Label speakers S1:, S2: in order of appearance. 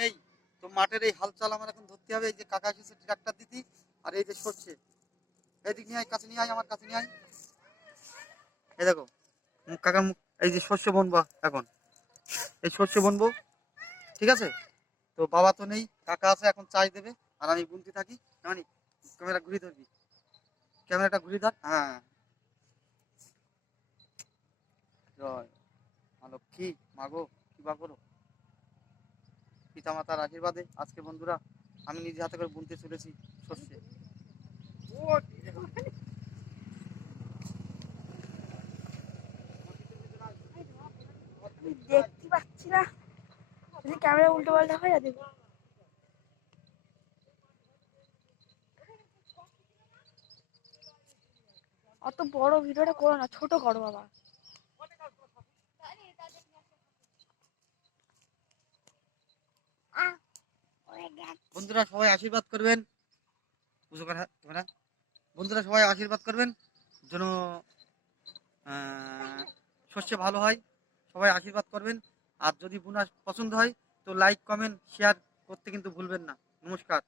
S1: নেই। তো মাঠের এই হাল চাল আমার এখন ধরতে হবে। এই যে কাকা এসেছে ট্রাক্টর দিতি, আর এই যে সরষে এইদিক নিয়ে আয়, কাছে নিয়ে আয়, আমার কাছে নিয়ে আয়। এই দেখো, মুখ কাকার মুখ, এই যে শস্য বনবো এখন। এই শস্য বনবো, ঠিক আছে? তো বাবা তো নেই, কাকা আছে, এখন চাই দেবে, আর আমি বুনতে থাকি। মানে ক্যামেরা ঘুরিয়ে ধরবি? ক্যামেরাটা ঘুরিয়ে ধর হ্যাঁ। জয়। মা লক্ষ্মী মাগো কি বা করো। পিতা মাতার আশীর্বাদে আজকে বন্ধুরা আমি নিজে হাতে করে বুনতে চলেছি সর্ষে।
S2: দেখতে পাচ্ছি না। যদি ক্যামেরা উল্টো পাল্টা হয়ে যাবে অত বড় ভিডিওটা করো না, ছোট করো বাবা।
S1: বন্ধুরা সবাই আশীর্বাদ করবেন। বন্ধুরা সবাই আশীর্বাদ করবেন, যেন শস্য ভালো হয়। সবাই আশীর্বাদ করবেন। আর যদি বোনা পছন্দ হয়, তো লাইক কমেন্ট শেয়ার করতে কিন্তু ভুলবেন না। নমস্কার।